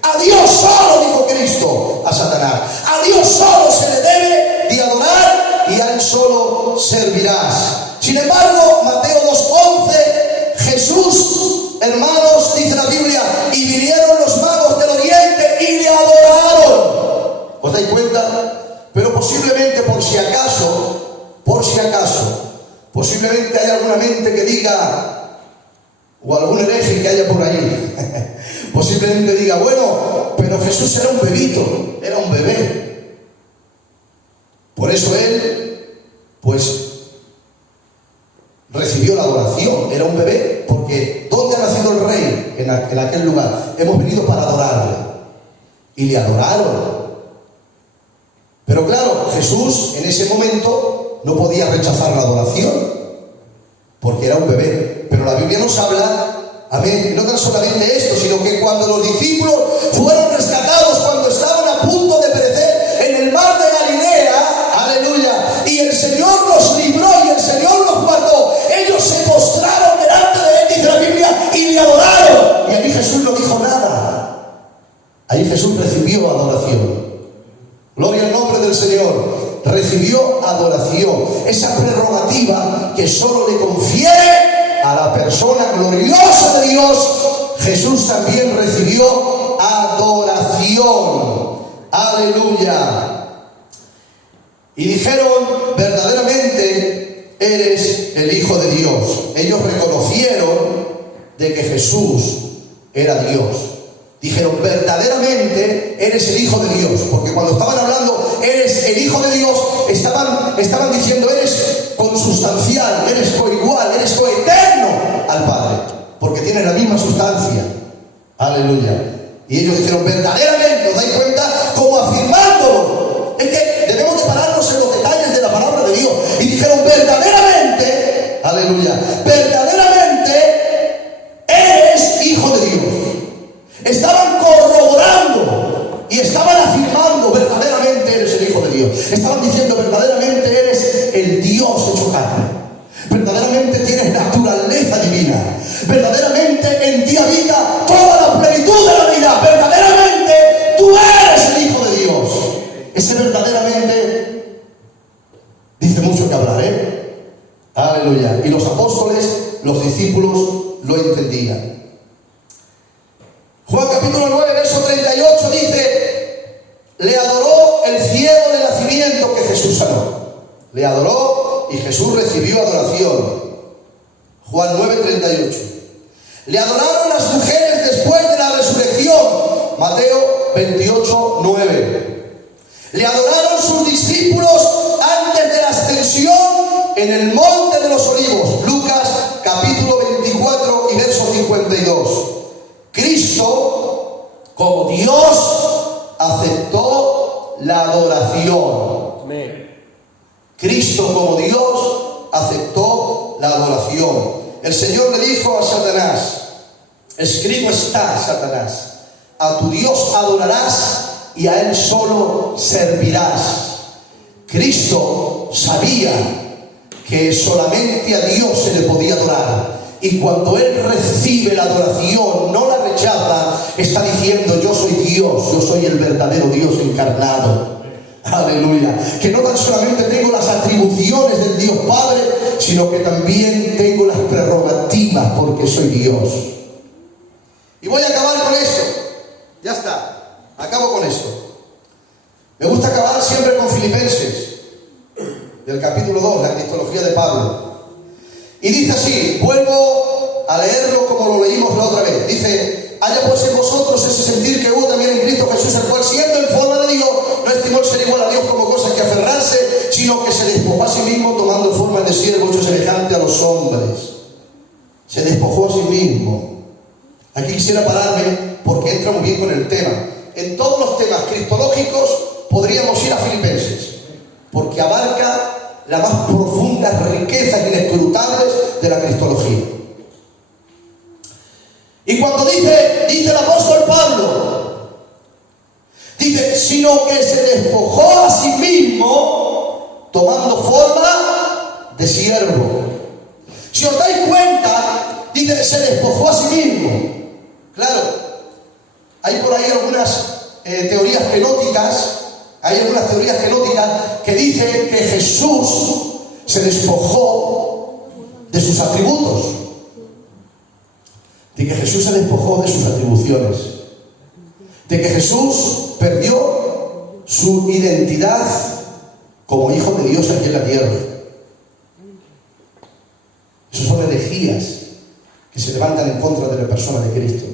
A Dios solo, dijo Cristo a Satanás. A Dios solo se le debe de adorar y a Él solo servirás. Sin embargo, Mateo 2:11, Jesús, hermanos, dice la Biblia, y vinieron los magos del oriente y le adoraron. ¿Os dais cuenta? Pero posiblemente, por si acaso, posiblemente hay alguna mente que diga, o algún hereje que haya por ahí, posiblemente diga, bueno, pero Jesús era un bebito, era un bebé. Por eso Él, pues, recibió la adoración, era un bebé, porque ¿dónde ha nacido el rey? En aquel lugar. Hemos venido para adorarle. Y le adoraron. Pero claro, Jesús en ese momento no podía rechazar la adoración, porque era un bebé. Pero la Biblia nos habla, amén, no tan solamente esto, sino que cuando los discípulos fueron rescatados, cuando estaban a punto de perecer en el mar de Galilea, aleluya, y el Señor los libró y el Señor los guardó, ellos se postraron delante de Él, dice la Biblia, y le adoraron. Y allí Jesús no dijo nada. Ahí Jesús recibió adoración. Gloria al nombre del Señor. Recibió adoración. Esa prerrogativa que solo le confiere a la persona gloriosa de Dios, Jesús también recibió adoración. Aleluya. Y dijeron, verdaderamente eres el Hijo de Dios. Ellos reconocieron de que Jesús era Dios. Dijeron, verdaderamente eres el Hijo de Dios. Porque cuando estaban hablando, eres el Hijo de Dios, estaban diciendo, eres consustancial, eres coigual, eres coeterno al Padre. Porque tienen la misma sustancia. Aleluya. Y ellos dijeron, verdaderamente, ¿os dais cuenta? Como afirmándolo. Es que debemos de pararnos en los detalles de la palabra de Dios. Y dijeron, verdaderamente, aleluya, verdaderamente eres Hijo de Dios. Estaban corroborando y estaban afirmando, verdaderamente eres el Hijo de Dios. Estaban diciendo, verdaderamente eres el Dios hecho carne. Verdaderamente tienes naturaleza divina. Verdaderamente en ti habita toda la plenitud de la vida. Verdaderamente tú eres el Hijo de Dios. Ese verdaderamente dice mucho que hablar, Aleluya. Y los apóstoles, los discípulos lo entendían. Juan capítulo 9, verso 38 dice, Le adoró y Jesús recibió adoración. Juan 9:38. Le adoraron las mujeres después de la resurrección. Mateo 28:9. Le adoraron sus discípulos antes de la ascensión en el monte de los olivos. Lucas capítulo 24 y verso 52. Cristo, como Dios, aceptó la adoración. Amén. Cristo, como Dios, aceptó la adoración. El Señor le dijo a Satanás: escrito está, Satanás, a tu Dios adorarás y a Él solo servirás. Cristo sabía que solamente a Dios se le podía adorar, y cuando Él recibe la adoración, no la rechaza, está diciendo: yo soy Dios, yo soy el verdadero Dios encarnado. Aleluya. Que no tan solamente tengo las atribuciones del Dios Padre, sino que también tengo las prerrogativas, porque soy Dios. Y voy a acabar con esto. Ya está. Acabo con esto. Me gusta acabar siempre con Filipenses, del capítulo 2, la cristología de Pablo. Y dice así, vuelvo a leerlo como lo leímos la otra vez. Dice: haya pues en vosotros ese sentir que hubo también en Cristo Jesús, el cual, siendo en forma de Dios, no estimó el ser igual a Dios como cosa que aferrarse, sino que se despojó a sí mismo, tomando forma de siervo, hecho semejante a los hombres. Se despojó a sí mismo. Aquí quisiera pararme porque entra muy bien con el tema. En todos los temas cristológicos podríamos ir a Filipenses, porque abarca las más profundas riquezas inescrutables de la cristología. Y cuando dice el apóstol Pablo, dice: sino que se despojó a sí mismo, tomando forma de siervo. Si os dais cuenta, dice: se despojó a sí mismo. Claro, hay por ahí algunas teorías genóticas. Hay algunas teorías genóticas que dicen que Jesús se despojó de sus atributos, de que Jesús se despojó de sus atribuciones, de que Jesús perdió su identidad como Hijo de Dios aquí en la tierra. Esas son herejías que se levantan en contra de la persona de Cristo.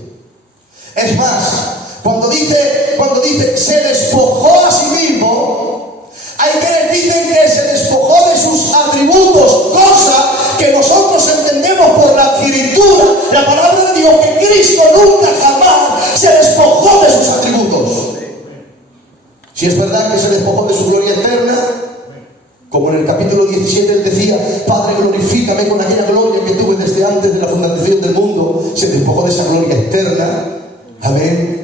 Es más, cuando dice se despojó a sí mismo, hay quienes dicen que se despojó de sus atributos, cosa que nosotros entendemos por la escritura, la palabra de Dios, que Cristo nunca jamás se despojó de sus atributos. Si es verdad que se despojó de su gloria eterna, como en el capítulo 17 él decía: Padre, glorifícame con aquella gloria que tuve desde antes de la fundación del mundo. Se despojó de esa gloria eterna. Amén.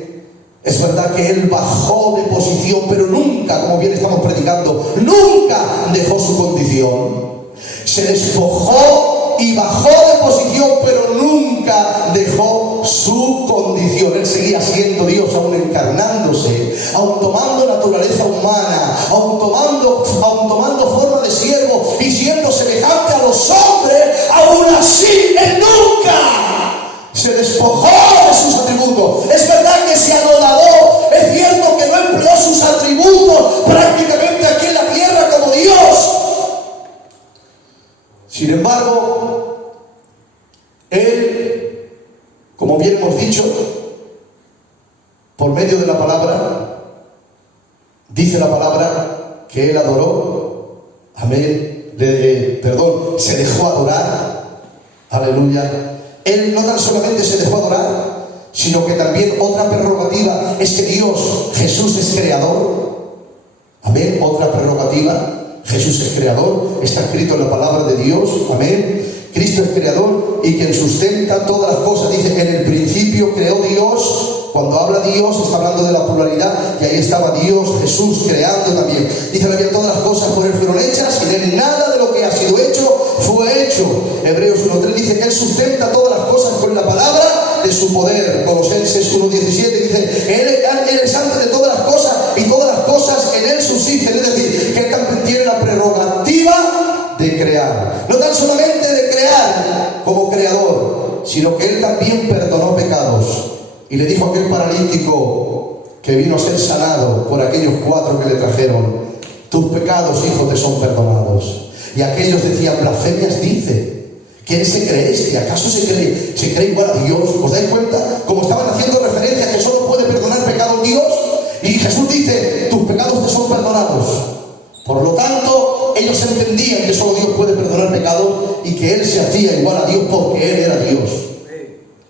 Es verdad que Él bajó de posición, pero nunca, como bien estamos predicando, nunca dejó su condición. Se despojó y bajó de posición, pero nunca dejó su condición. Él seguía siendo Dios, aún encarnándose, aún tomando naturaleza humana, aún tomando forma de siervo y siendo semejante a los hombres. Aún así, Él nunca se despojó de sus atributos. Es verdad que se anonadó, es cierto que no empleó sus atributos prácticamente aquí en la tierra como Dios. Sin embargo, Él, como bien hemos dicho, por medio de la palabra, dice la palabra que Él adoró, amén, se dejó adorar, aleluya. Él no tan solamente se dejó adorar, sino que también otra prerrogativa es que Dios, Jesús es creador. Amén, otra prerrogativa, Jesús es creador, está escrito en la palabra de Dios. Amén. Cristo es creador y quien sustenta todas las cosas. Dice: en el principio creó Dios. Cuando habla Dios está hablando de la pluralidad, y ahí estaba Dios, Jesús, creando también. Dice que todas las cosas por Él fueron hechas, y de Él nada de lo que ha sido hecho fue hecho. Hebreos 1:3 dice que Él sustenta todas las cosas con la palabra de su poder. Colosenses 1:17 dice: Él es antes de todas las cosas, y todas las cosas en Él subsisten. Es decir, que Él también tiene la prerrogativa de crear. No tan solamente de crear como creador, sino que Él también perdonó pecados. Y le dijo a aquel paralítico que vino a ser sanado por aquellos 4 que le trajeron: tus pecados, hijo, te son perdonados. Y aquellos decían, blasfemias dice. ¿Quién se cree este? ¿Acaso se cree igual a Dios? ¿Os dais cuenta? Como estaban haciendo referencia a que solo puede perdonar pecados Dios. Y Jesús dice, tus pecados te son perdonados. Por lo tanto, ellos entendían que solo Dios puede perdonar pecados y que Él se hacía igual a Dios porque Él era Dios.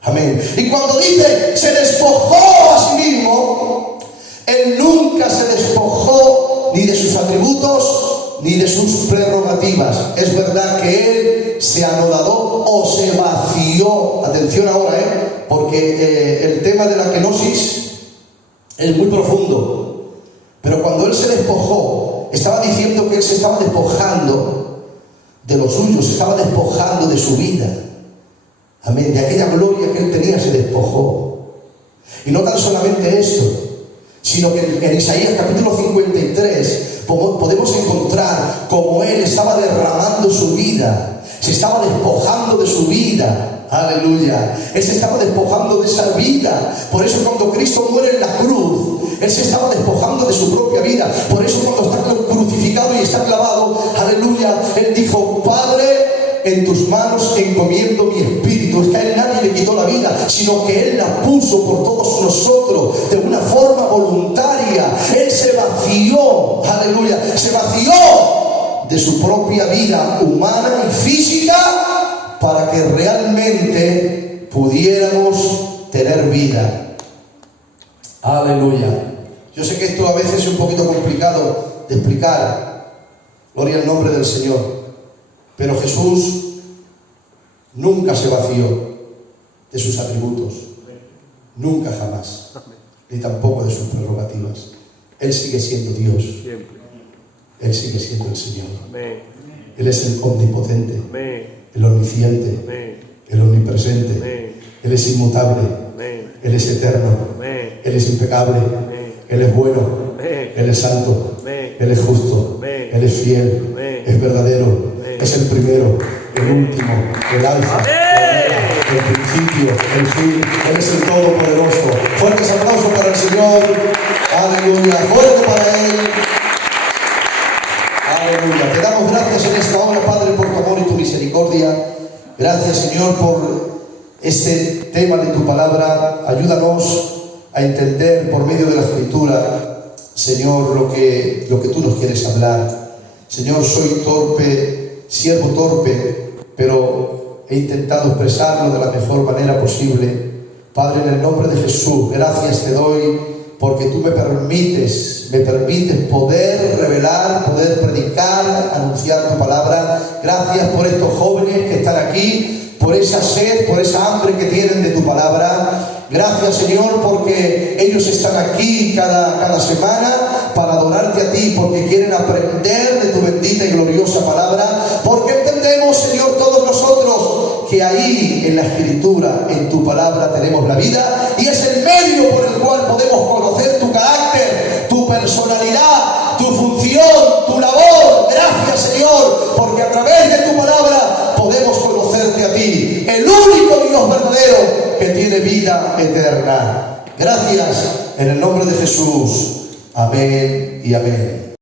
Amén. Y cuando dice, se despojó a sí mismo, Él nunca se despojó ni de sus atributos ni de sus prerrogativas. Es verdad que Él se anodadó o se vació. Atención ahora, porque el tema de la kenosis es muy profundo. Pero cuando Él se despojó, estaba diciendo que Él se estaba despojando de lo suyo, se estaba despojando de su vida. Amén. De aquella gloria que Él tenía se despojó. Y no tan solamente esto, sino que en Isaías capítulo 53 podemos encontrar cómo Él estaba derramando su vida, se estaba despojando de su vida. Aleluya. Él se estaba despojando de esa vida. Por eso cuando Cristo muere en la cruz, Él se estaba despojando de su propia vida. Por eso cuando está crucificado y está clavado, aleluya, Él dijo, Padre, en tus manos encomiendo mi espíritu. Es que a Él nadie le quitó la vida, sino que Él la puso por todos nosotros de una forma voluntaria. Él se vació, aleluya, se vació de su propia vida humana y física para que realmente pudiéramos tener vida. Aleluya. Yo sé que esto a veces es un poquito complicado de explicar. Gloria al nombre del Señor. Pero Jesús nunca se vació de sus atributos, nunca jamás, ni tampoco de sus prerrogativas. Él sigue siendo Dios, Él sigue siendo el Señor. Él es el omnipotente, el omnisciente, el omnipresente. Él es inmutable, Él es eterno, Él es impecable, Él es bueno, Él es santo, Él es justo, Él es fiel, es verdadero. Es el primero, el último, el alfa, el principio, el fin. Él es el todopoderoso. Fuertes aplausos para el Señor. Aleluya. Fuerte para Él. Aleluya. Te damos gracias en esta hora, Padre, por tu amor y tu misericordia. Gracias, Señor, por este tema de tu palabra. Ayúdanos a entender por medio de la Escritura, Señor, lo que tú nos quieres hablar. Señor, soy torpe, siervo torpe, pero he intentado expresarlo de la mejor manera posible. Padre, en el nombre de Jesús, gracias te doy porque tú me permites poder revelar, poder predicar, anunciar tu palabra. Gracias por estos jóvenes que están aquí, por esa sed, por esa hambre que tienen de tu palabra. Gracias, Señor, porque ellos están aquí cada semana para adorarte a ti, porque quieren aprender de tu bendita y gloriosa palabra, porque entendemos, Señor, todos nosotros que ahí en la Escritura, en tu palabra tenemos la vida, y es el medio por el cual podemos conocer tu carácter, tu personalidad, tu función, tu labor. Gracias, Señor, porque a través de tu palabra podemos conocerte a ti, el único Dios verdadero que tiene vida eterna. Gracias en el nombre de Jesús. Amén y amén.